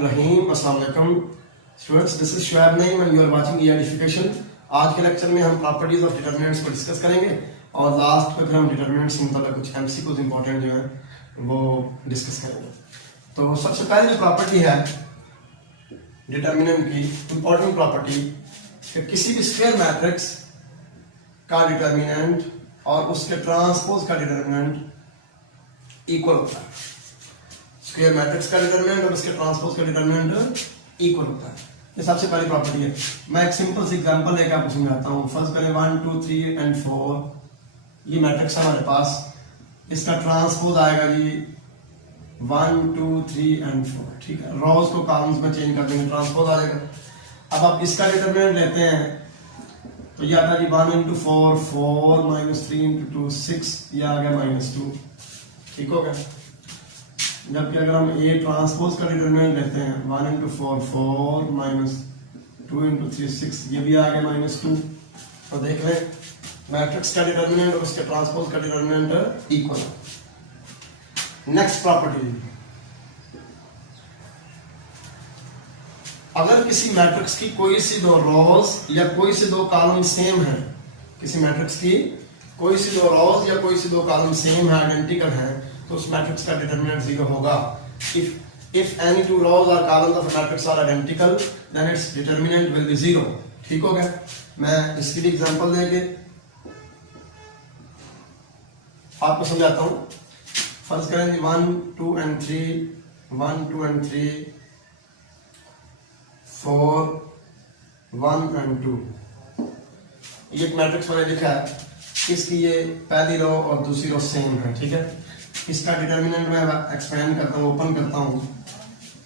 बिस्मिल्लाहिर्रहमानिर्रहीम। अस्सलाम वालेकुम students, this is Shoaib Naeem and you are watching Edification. आज के लेक्चर में हम प्रॉपर्टीज ऑफ डिटरमिनेंट्स को डिस्कस करेंगे और लास्ट पे फिर हम डिटरमिनेंट्स से मुताबिक कुछ एमसीक्यूज इंपॉर्टेंट जो है वो डिस्कस करेंगे। तो सबसे पहले जो प्रॉपर्टी है डिटरमिनेंट की, इंपॉर्टेंट प्रॉपर्टी कि किसी भी स्क्वायर मैट्रिक्स का डिटरमिनेंट और उसके ट्रांसपोज का डिटरमिनेंट इक्वल होता है। स्क्वायर मैट्रिक्स का डिटरमिनेंट और उसके ट्रांसपोज का डिटरमिनेंट इक्वल होता है। ये सबसे पहली प्रॉपर्टी है। मैं एक सिंपल सी एग्जांपल लेकर आपको समझाता हूँ। फर्स्ट पहले 1 2 3 एंड 4 ये मैट्रिक्स है हमारे पास, इसका ट्रांसपोज आएगा जी 1 2 3 एंड 4। ठीक है, रोज को कॉलम्स में चेंज कर देंगे, ट्रांसपोज आ जाएगा। अब आप इसका डिटरमिनेंट लेते हैं तो ये आता है जी 1 into 4 4 minus 3 into 2 6, ये आ गया -2। ठीक हो गया। जबकि अगर हम ए ट्रांसपोज का डिटरमिनेंट लेते हैं 1 into 4 4 minus 2 into 3 6, ये भी आ गया -2। तो देख रहे मैट्रिक्स का डिटरमिनेंट और उसके ट्रांसपोज का डिटरमिनेंट इक्वल है। नेक्स्ट प्रॉपर्टी, अगर किसी मैट्रिक्स की कोई सी दो रोज या कोई से दो कॉलम सेम है, किसी मैट्रिक्स की कोई सी दो रोज या कोई सी दो कॉलम सेम है, आइडेंटिकल है, तो उस मैट्रिक्स का डिटरमिनेंट 0 होगा। इफ एनी टू रोज और columns of a matrix are identical then its determinant will be 0। ठीक हो गया। मैं इसकी भी एग्जांपल देके आपको समझाता हूं। फर्स्ट करें 1 2 and 3 1 2 and 3 4 1 and 2। ये एक मैट्रिक्स मैंने लिखा है, इसकी ये पहली रो और दूसरी रो सेम है। ठीक है, इसका डिटरमिनेंट मैं एक्सपेंड करता हूँ, ओपन करता हूँ,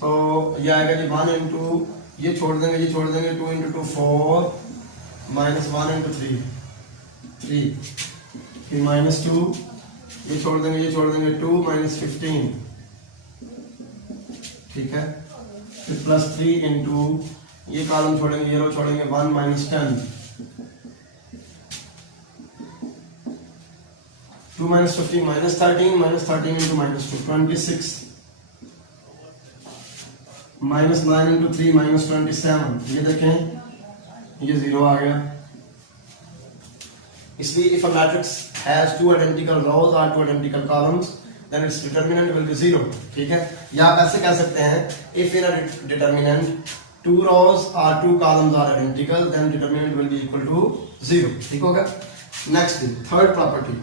तो ये आएगा जी 1 into, ये छोड़ देंगे 2 into 2 4 minus 1 into 3 3, फिर -2, ये छोड़ देंगे 2 minus 15। ठीक है, फिर +3 into, ये कॉलम छोड़ेंगे, ये रो छोड़ेंगे 1 minus 10, 2 minus 15 minus 13 into -2 26, minus 9 into 3 minus 27। ये देखें ये 0 आ गया। इसलिए if a matrix has two identical rows or two identical columns then its determinant will be 0। ठीक है, या आप ऐसे कह सकते हैं if in a determinant two rows or two columns are identical then determinant will be equal to 0। ठीक होगा। Next third property,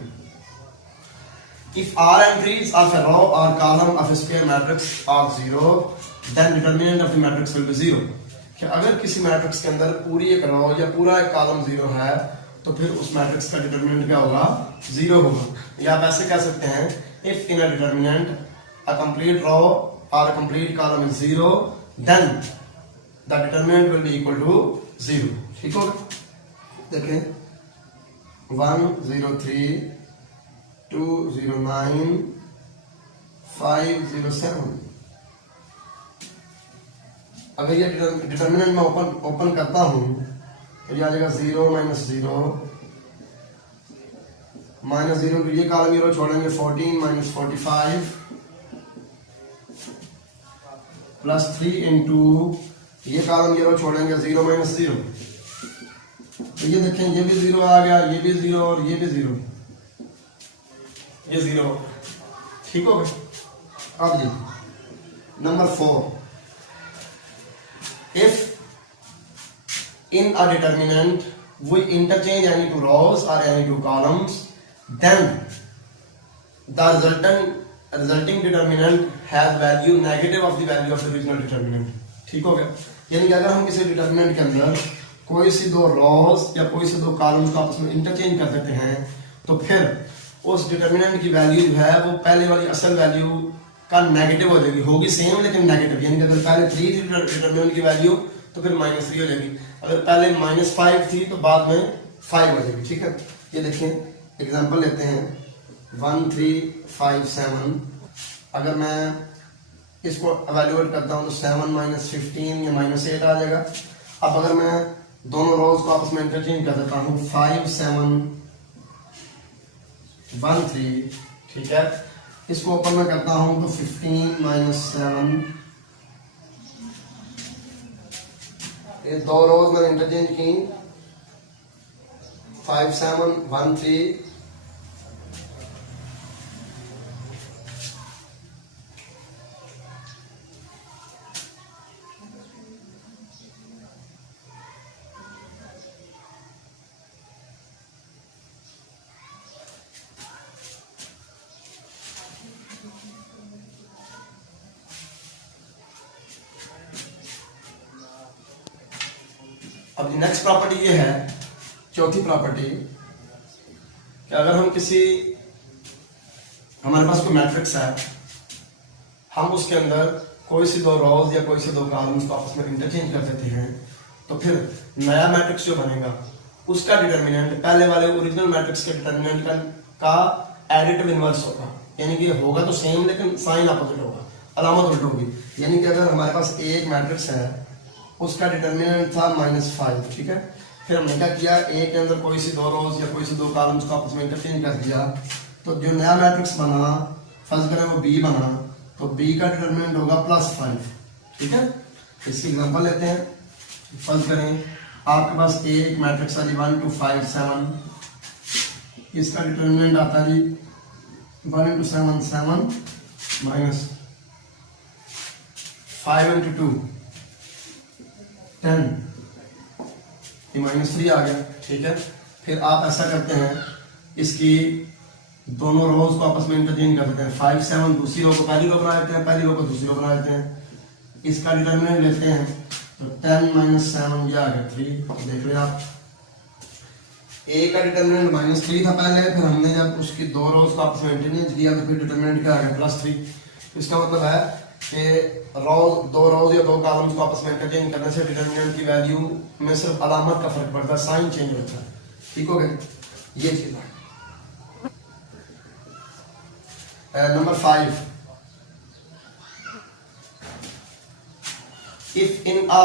if all entries of a row or column of a square matrix are 0 then determinant of the matrix will be 0। कि अगर किसी matrix के अंदर पूरी एक रो या पूरा एक कॉलम 0 है तो फिर उस मैट्रिक्स का डिटरमिनेंट क्या होगा? 0 होगा। या आप ऐसे कह सकते हैं if in a determinant a complete row or a complete column is 0 then the determinant will be equal to 0। ठीक होगा। देखें 1 0 3 2 0 9 5 0 7। अगर ये डिटरमिनेंट में ओपन करता हूं तो ये आ जाएगा 0 -0 -0 तो ये कॉलम ये छोड़ेंगे 14 - 45 +3 into, ये कॉलम ये छोड़ेंगे 0 -0। तो ये देखें ये भी 0 आ गया, ये भी 0 और ये भी 0, ये 0। ठीक हो गया। अब जी number 4, if in a determinant we interchange any two rows or any two columns then the resulting determinant has value negative of the value of the original determinant। ठीक हो गया। यानी कि अगर हम किसी डिटरमिनेंट के अंदर कोई सी दो रोज या कोई सी दो कॉलम्स को आपस में इंटरचेंज कर देते हैं तो फिर उस डिटरमिनेंट की वैल्यू जो है वो पहले वाली असल वैल्यू का नेगेटिव हो जाएगी, होगी सेम लेकिन नेगेटिव। यानी कि अगर पहले 3 थी डिटरमिनेंट की वैल्यू तो फिर -3 हो जाएगी, अगर पहले -5 थी तो बाद में 5 हो जाएगी। ठीक है, ये देखें एग्जांपल लेते हैं 1 3 5 7। अगर मैं इसको एवेल्युएट करता हूं तो 7 - 15 या -8 आ जाएगा। अब अगर मैं दोनों रोज को आपस में इंटरचेंज कर देता हूं 5 7 1 3। ठीक है, इसको ओपन में करता हूं तो 15 - 7 ये दो रोज मैंने इंटरचेंज की 5 7 1 3 अब नेक्स्ट प्रॉपर्टी ये है, चौथी प्रॉपर्टी, कि अगर हम हमारे पास कोई मैट्रिक्स है, हम उसके अंदर कोई सी दो रोज या कोई से दो कॉलम्स को आपस में इंटरचेंज कर देते हैं, तो फिर नया मैट्रिक्स जो बनेगा उसका डिटर्मिनेंट पहले वाले ओरिजिनल मैट्रिक्स के डिटर्मिनेंट का एडिटिव इनवर्स होगा। यानी कि होगा तो सेम लेकिन साइन अपोजिट होगा, अलामत उल्टी होगी। यानी कि अगर हमारे पास एक मैट्रिक्स है, उसका डिटर्मिनेंट था -5, ठीक है। फिर हमने क्या किया, ए के अंदर कोई सी दो रोज या कोई सी दो कॉलम्स को आपस में इंटरचेंज कर दिया, तो जो नया मैट्रिक्स बना, फर्ज करें वो बी बना, तो बी का डिटर्मिनेंट होगा +5, ठीक है। इसकी एग्जांपल लेते हैं। फर्ज करें आपके पास एक मैट्रिक्स है जी 1 2 5 7, इसका डिटर्मिनेंट आता है जी 1 × 7 7 -5 × 2 10, ये -3 आ गया, ठीक है। फिर आप ऐसा करते हैं, इसकी दोनों रोज को आपस में इंटरचेंज कर देते हैं। 5 7 दूसरी रो को पहली रो बना देते हैं, पहली रो को दूसरी रो बना देते हैं। इसका डिटर्मिनेंट लेते हैं, तो 10 - 7 ये आ गया 3। देख लें आप, ए का डिटर्मिनेंट -3 था पहले, फिर हमने जब उसकी दो रोज को आपस में इंटरचेंज किया तो फिर डिटर्मिनेंट क्या आ गया +3। इसका मतलब है कि दो रोज या दो कॉलम्स को आपस में इंटरचेंज करने से डिटर्मिनेंट की वैल्यू में सिर्फ अलामत का फर्क पड़ता है, साइन चेंज होता है, ठीक हो गया। ये चीज है। Number 5, if in a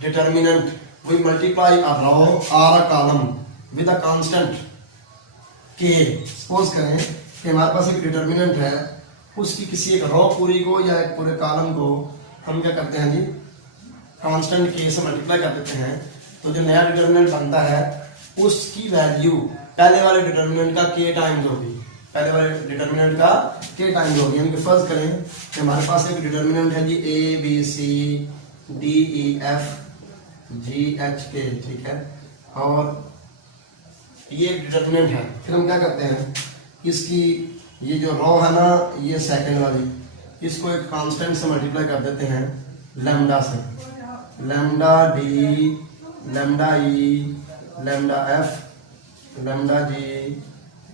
determinant we multiply a row or a column with a constant k, suppose करें कि हमारे पास एक डिटर्मिनेंट है, उसकी किसी एक रो पूरी को या एक पूरे कॉलम को हम क्या करते हैं जी, कांस्टेंट k से मल्टीप्लाई कर देते हैं, तो जो नया डिटर्मिनेंट बनता है उसकी वैल्यू पहले वाले डिटर्मिनेंट का k टाइम्स होगी, पहले वाले डिटर्मिनेंट का k टाइम्स होगी। यानी कि फर्ज करें कि हमारे पास एक डिटर्मिनेंट है जी a b c d e f g h k, ठीक है, और ये एक डिटर्मिनेंट है। फिर हम क्या करते हैं, इसकी ये जो रो है ना, ये सेकंड वाली, इसको एक कांस्टेंट से मल्टीप्लाई कर देते हैं लैम्डा से, लैम्डा डी, लैम्डा ई, लैम्डा एफ, लैम्डा जी,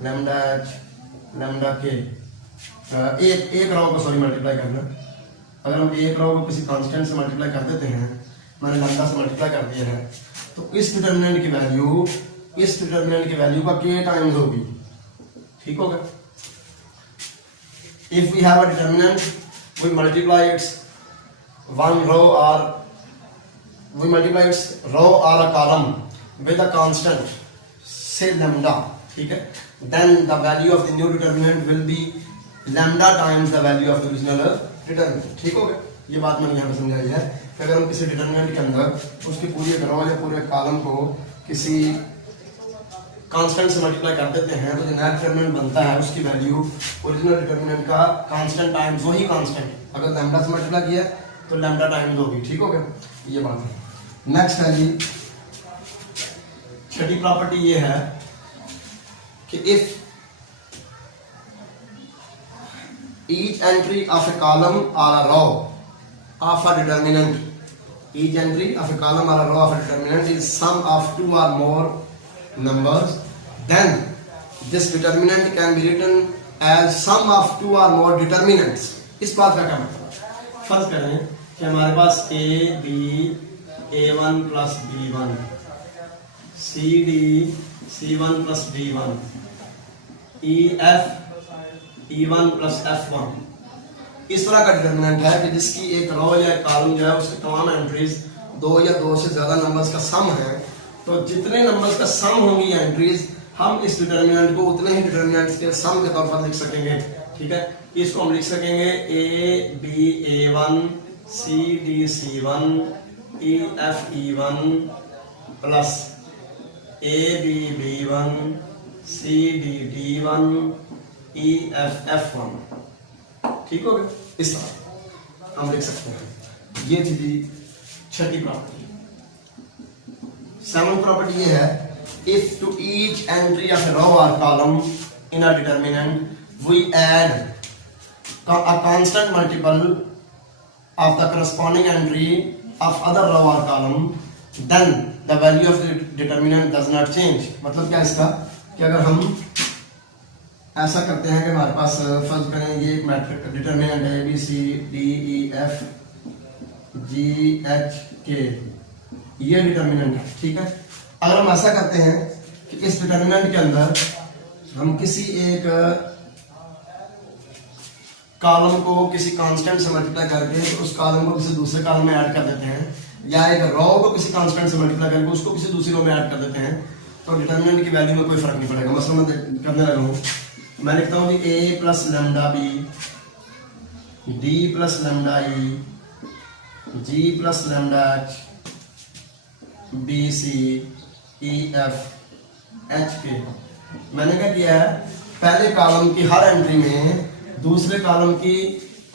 लैम्डा एच, लैम्डा के। एक रो को सॉरी मल्टीप्लाई करना, अगर हम एक रो को किसी कांस्टेंट से मल्टीप्लाई कर देते हैं, मैंने लैम्डा से मल्टीप्लाई कर दिया है, तो इस डिटर्मिनेंट की वैल्यू का k टाइम्स होगी, ठीक होगा। If we have a determinant, we multiply its row or a column with a constant, say lambda, ठीक है, then the value of the new determinant will be lambda times the value of the original determinant, ठीक हो गया। ये बात मैंने यहाँ पे समझाई है कि अगर हम किसी डिटर्मिनेंट के अंदर उसकी पूरी रो या पूरे कॉलम को किसी कांस्टेंट से मल्टीप्लाई कर देते हैं, तो जो नया डिटर्मिनेंट बनता है उसकी वैल्यू ओरिजिनल डिटर्मिनेंट का कांस्टेंट टाइम्स वही कांस्टेंट, अगर लैम्डा से मल्टीप्लाई किया तो लैम्डा टाइम्स होगी, ठीक हो गया। ये बात है। नेक्स्ट है जी, छठी प्रॉपर्टी ये है कि if each entry of a column or a row of a determinant, each entry of a column or a row of a determinant is sum of two or more numbers, then this determinant can be written as sum of two or more determinants। इस बात का क्या मतलब है, फर्ज करें कि हमारे पास a b a1 plus b1 c d c1 plus d1 e f e1 plus f1, इस तरह का डिटर्मिनेंट है कि जिसकी एक रो या एक कॉलम जो है उसकी तमाम एंट्रीज दो या दो से ज्यादा नंबर्स का सम है, तो जितने नंबर्स का सम होंगी एंट्रीज, हम इस डिटर्मिनेंट को उतने ही डिटर्मिनेंट्स के सम के तौर पर लिख सकेंगे, ठीक है। इसको हम लिख सकेंगे a b a1 c d c1 E F E one plus A B B one C D D one E F F one. ठीक हो गया, इस तरह हम लिख सकते हैं। ये थी जी छठी प्रॉपर्टी। सेवंथ प्रॉपर्टी ये है, if to each entry of a row or column in a determinant we add a constant multiple of the corresponding entry of other row or column, then the value of the determinant does not change। मतलब क्या इसका कि अगर हम ऐसा करते हैं कि हमारे पास फर्ज करें ये एक मैट्रिक्स डिटरमिनेंट है B C D E F G H K, ये डिटरमिनेंट है। ठीक है, अगर हम ऐसा करते हैं कि इस डिटरमिनेंट के अंदर हम किसी एक कॉलम को किसी कांस्टेंट से मल्टीप्लाई करके उस कॉलम को किसी दूसरे कॉलम में ऐड कर देते हैं, या एक रो को किसी कांस्टेंट से मल्टीप्लाई करके उसको किसी दूसरी रो में ऐड कर देते हैं, तो डिटरमिनेंट की वैल्यू में कोई फर्क नहीं पड़ेगा। मसलन मैं करने लगा हूँ, मैं लिखता हूँ कि A plus lambda B D plus lambda E G plus lambda H B C E F H K. मैंने क्या किया है, पहले कॉलम की हर एंट्री में दूसरे कॉलम की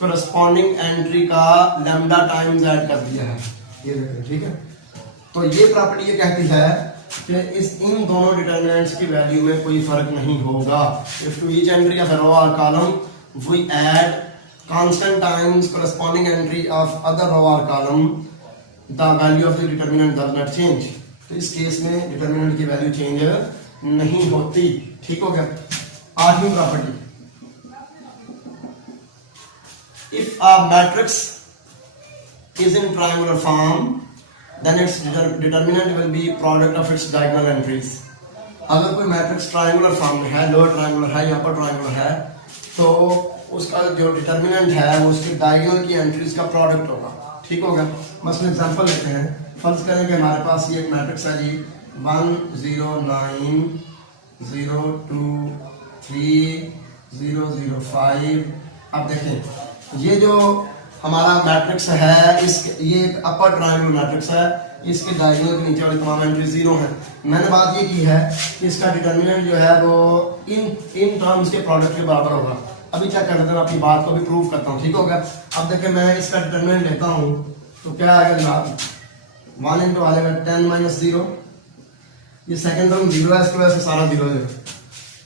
कोरस्पॉन्डिंग एंट्री का लैम्डा टाइम्स ऐड कर दिया है, ये देखें। ठीक है, तो ये प्रॉपर्टी ये कहती है कि इन दोनों डिटरमिनेंट्स की वैल्यू में कोई फर्क नहीं होगा। If to each entry of row और column we add constant times corresponding entry of other row और column, the value of the determinant does not change. तो इस केस में डिटरमिनेंट की वैल्यू चेंज नहीं होती। ठीक हो गया। आठवीं property, if a matrix is in triangular form then its determinant will be product of its diagonal entries। अगर कोई मैट्रिक्स ट्रायंगुलर फॉर्म में है, लोअर ट्रायंगुलर है या अपर ट्रायंगुलर है, तो उसका जो डिटरमिनेंट है वो उसकी डायगोनल की एंट्रीज का प्रोडक्ट होगा। ठीक हो गया। मसलन एग्जांपल लेते हैं, फर्ज करें कि हमारे पास ये एक मैट्रिक्स है जी 1 0 9 0 2 3 0 0 5। अब देखें ये जो हमारा मैट्रिक्स है, इस ये एक अपर ट्रायंगुलर मैट्रिक्स है, इसके डायगोनल के नीचे वाली तमाम एंट्री जीरो है। मैंने बात ये की है कि इसका डिटरमिनेंट जो है वो इन टर्म्स के प्रोडक्ट के बराबर होगा। अभी क्या करते हैं, अपनी बात को भी प्रूव करता हूँ। ठीक होगा। अब देखिए मैं इसका डिटरमिनेंट लेता हूँ तो क्या आएगा जनाब, 1 इंटू आएगा 10 माइनस 0, ये सेकंड टर्म 0 है, इसकी वजह से सारा 0 है,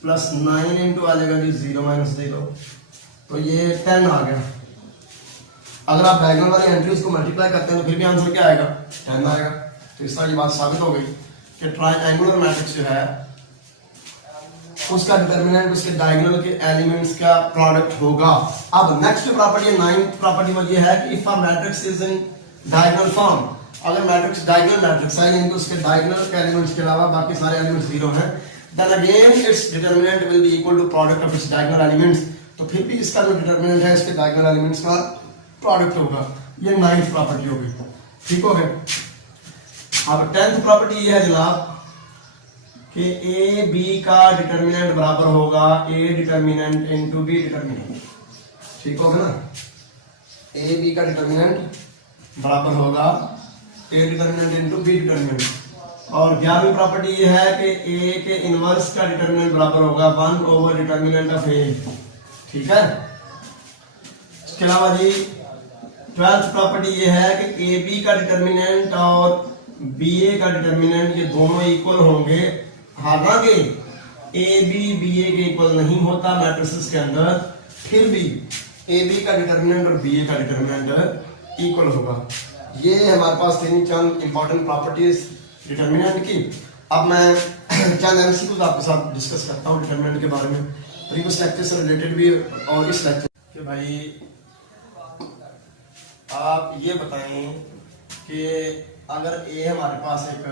प्लस 9 इंटू आएगा जी 0 माइनस 0, तो ये 10 आ गया। अगर आप डायगोनल वाली एंट्रीज को मल्टीप्लाई करते हैं तो फिर भी आंसर क्या आएगा, 10 आएगा। तो इस तरह की बात साबित हो गई कि ट्रायंगुलर मैट्रिक्स जो है उसका डिटरमिनेंट उसके डायगोनल के एलिमेंट्स का प्रोडक्ट होगा। अब नेक्स्ट प्रॉपर्टी, 9th प्रॉपर्टी वो ये है कि if a matrix is in diagonal form, अगर मैट्रिक्स डायगोनल मैट्रिक्स है यानी कि उसके डायगोनल के एलिमेंट्स के अलावा बाकी सारे एलिमेंट्स जीरो हैं, then again its determinant will be equal to product of its diagonal elements. तो फिर भी इसका जो डिटरमिनेंट है इसके डायगोनल एलिमेंट्स का प्रोडक्ट होगा। ये 9th प्रॉपर्टी हो गई। ठीक हो गया। अब 10th प्रॉपर्टी ये है जनाब कि ए बी का डिटरमिनेंट बराबर होगा ए डिटरमिनेंट इनटू बी डिटरमिनेंट। ठीक होगा ना, ए बी का डिटरमिनेंट बराबर होगा ए डिटरमिनेंट इनटू बी डिटरमिनेंट। और 11वीं प्रॉपर्टी ये है कि ए के इनवर्स का डिटरमिनेंट बराबर होगा 1 ओवर डिटरमिनेंट ऑफ ए। ठीक है। इसके अलावा जी 12th प्रॉपर्टी ये है कि ए बी का डिटरमिनेंट और बी ए का डिटरमिनेंट ये दोनों इक्वल होंगे। हालांकि ए बी बी ए के इक्वल नहीं होता मैट्रिसेस के अंदर, फिर भी ए बी का डिटरमिनेंट और बी ए का डिटरमिनेंट इक्वल होगा। ये हमारे पास तीन चंद इंपॉर्टेंट प्रॉपर्टीज डिटरमिनेंट की। अब मैं चंद एमसीक्यूज आपके साथ डिस्कस करता हूँ डिटरमिनेंट के बारे में, प्रीवियस लेक्चर से रिलेटेड भी और इस लेक्चर के। भाई आप ये बताएं कि अगर ए हमारे पास एक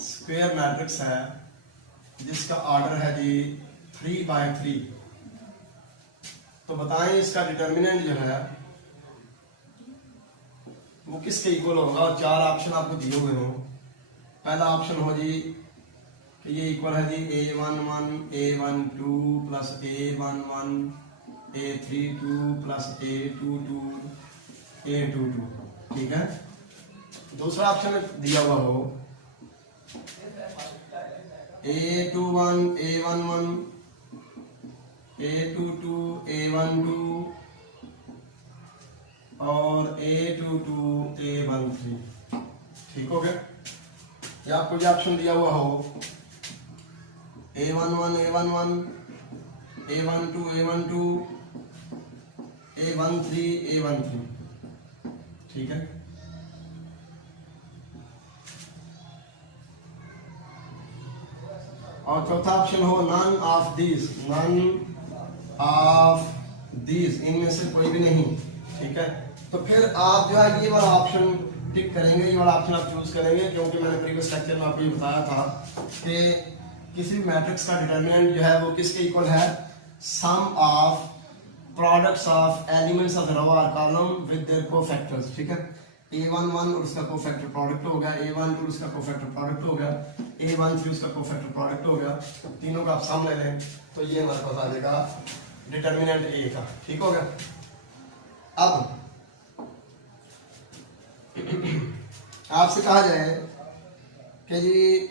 स्क्वायर मैट्रिक्स है जिसका ऑर्डर है जी 3/3, तो बताएं इसका डिटरमिनेंट जो है वो किसके इक्वल होगा। और 4 ऑप्शन आपको दिए हुए हों। पहला ऑप्शन हो जी कि ये इक्वल है जी A11 A12 plus A11 A32 plus A22 A22। ठीक है। दूसरा ऑप्शन दिया हुआ हो A21 A11 A22 A12 और A22 A13, ठीक हो गया। या आपको जो ऑप्शन दिया हुआ हो A11 A11 A12 A12 A13 A13, ठीक है। और चौथा ऑप्शन हो नन ऑफ दीज, इनमें से कोई भी नहीं, ठीक है। तो फिर आप जो है ये वाला ऑप्शन टिक करेंगे, ये वाला ऑप्शन आप चूज करेंगे, क्योंकि मैंने प्रीवियस लेक्चर में आपको ये बताया था कि किसी भी मैट्रिक्स का डिटरमिनेंट जो है वो किसके इक्वल है, sum of products of elements of row और कॉलम विद देयर कोफैक्टर्स, ठीक है। A11 और उसका कोफैक्टर प्रोडक्ट हो गया, A12 उसका कोफैक्टर प्रोडक्ट हो गया, A13 उसका कोफैक्टर प्रोडक्ट हो गया, तीनों का आप सम ले लें तो ये हमारे पास आ जाएगा डिटरमिनेंट A का, ठीक हो गया। अब आपसे कहा जाए कि जी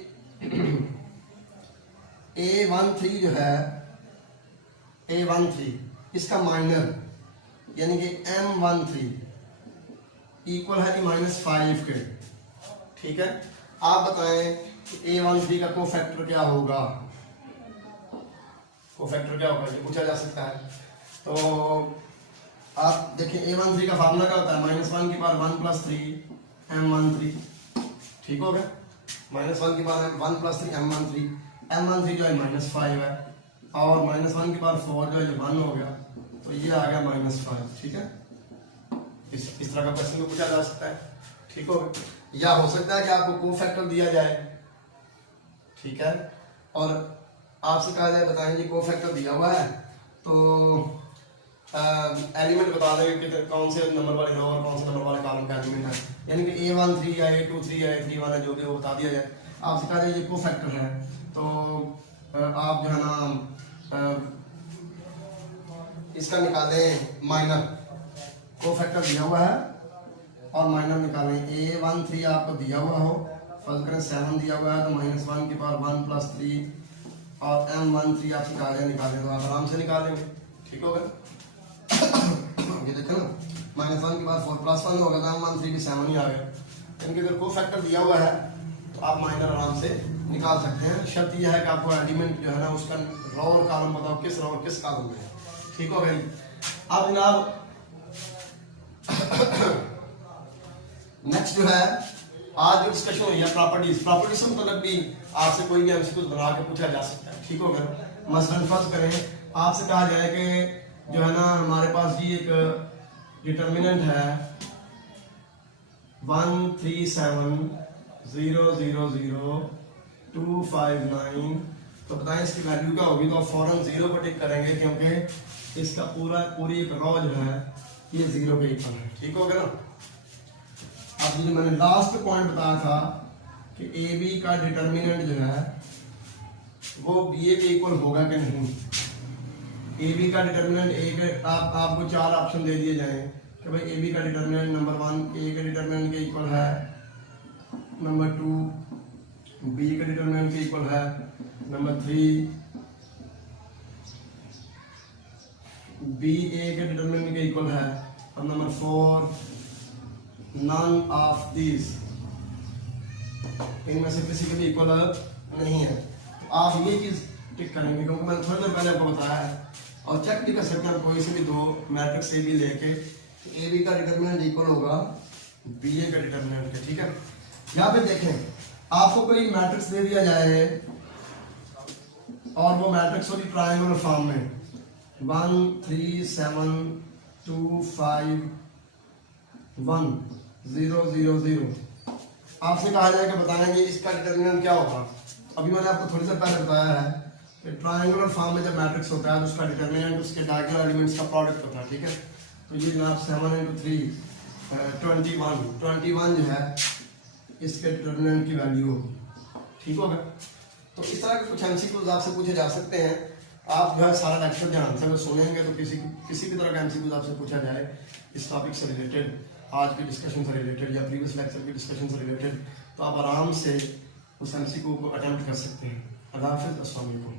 A13 जो है, A13 इसका माइनर यानी कि M13 इक्वल है -5 के, ठीक है। आप बताएं कि A13 का कोफैक्टर क्या होगा, कोफैक्टर क्या होगा, ये पूछा जा सकता है। तो आप देखिए A13 का फार्मूला क्या होता है, -1 की पावर 1 + 3 M13, ठीक हो गया। -1 की पावर 1 + 3 M13, M13 जो है -5 है, और -1 की पावर 4 जो है 1 हो गया, तो ये आ गया -5, ठीक है। इस तरह का क्वेश्चन पूछा जा सकता है, ठीक हो गया। या हो सकता है कि आपको कोफैक्टर दिया जाए, ठीक है, और आपसे कहा जाए बताएं जी कोफैक्टर दिया हुआ है, तो एलिमेंट बता देंगे कि कौन से नंबर वाले रो और कौन से नंबर वाले कॉलम का एलिमेंट है, यानी कि A13 या A23 या A31 है, जो भी वो बता दिया जाए। आपसे कहा जाए ये कोफैक्टर है, तो आप जो है ना इसका निकालें माइनर, कोफैक्टर दिया हुआ है और माइनर निकालें। A13 आपको दिया हुआ हो, फर्स्ट करें 7 दिया हुआ है, तो -1 की पावर 1 + 3 और M13 आपसे कहा जाए निकालें, तो आप आराम से निकालेंगे, ठीक होगा। ये देखें ना, -1 की पावर 4 + 1 होगा, तो M13 भी 7 ही आ गया। यानी कि अगर कोफैक्टर दिया हुआ है तो आप माइनर आराम से निकाल सकते हैं। शर्त यह है कि आपको एलिमेंट जो है ना उसका रो और कॉलम बताओ, किस रो और किस कॉलम में है, ठीक हो गई। अब जनाब नेक्स्ट जो है आज जो डिस्कशन हुई है प्रॉपर्टीज से मतलब भी आपसे कोई भी एमसीक्यू बना के पूछा जा सकता है, ठीक हो गया। मसलन फर्ज करें आपसे कहा जाए कि जो है ना हमारे पास जी एक डिटर्मिनेंट है 137000259, तो बताएं इसकी वैल्यू क्या होगी। तो आप फौरन 0 को टिक करेंगे, क्योंकि इसका पूरी एक रो जो है ये 0 के इक्वल है, ठीक हो गया ना। अब जो मैंने लास्ट पॉइंट बताया था कि ए बी का डिटर्मिनेंट जो है वो बी ए के इक्वल होगा कि नहीं। ए बी का डिटर्मिनेंट ए के आपको 4 ऑप्शन दे दिए जाए कि भाई ए बी का डिटर्मिनेंट नंबर 1 ए के डिटर्मिनेंट के इक्वल है, नंबर 2 बी के डिटर्मिनेंट के इक्वल है, नंबर 3 बी ए के डिटर्मिनेंट के इक्वल है, और नंबर 4 नन ऑफ दीज, इनमें से किसी के भी इक्वल नहीं है। तो आप ये चीज टिक करेंगे, क्योंकि मैंने थोड़ी देर पहले आपको बताया है। और चेक भी कर सकते हैं कोई से भी 2 मैट्रिक्स ए बी लेके, ए बी का डिटर्मिनेंट इक्वल होगा बी ए का डिटर्मिनेंट के, ठीक है। यहाँ पे देखें आपको कोई मैट्रिक्स दे दिया जाए और वो मैट्रिक्स होगी ट्रायंगुलर फॉर्म में 1 3 7 2 5 1 0 0 0। आपसे कहा जाएगा बताएंगे इसका डिटर्मिनेंट क्या होगा। अभी मैंने आपको थोड़ी देर पहले बताया है कि ट्रायंगुलर फॉर्म में जब मैट्रिक्स होता है तो उसका डिटर्मिनेंट उसके डायगोनल एलिमेंट्स का प्रोडक्ट होता है, ठीक है। तो ये जनाब 7 × 3 21 जो है इसके डिटर्मिनेंट की वैल्यू होगी, ठीक होगा। तो इस तरह के कुछ एमसीक्यूज आपसे पूछे जा सकते हैं। आप जो है सारा लेक्चर ध्यान से अगर सुनेंगे तो किसी भी तरह का एमसीक्यूज आपसे पूछा जाए इस टॉपिक से रिलेटेड आज के डिस्कशन से रिलेटेड या प्रीवियस लेक्चर के डिस्कशन से रिलेटेड, तो आप आराम से उस एमसीक्यू को अटेम्प्ट कर सकते हैं। अल्लाह हाफिज़, अस्सलाम वालेकुम।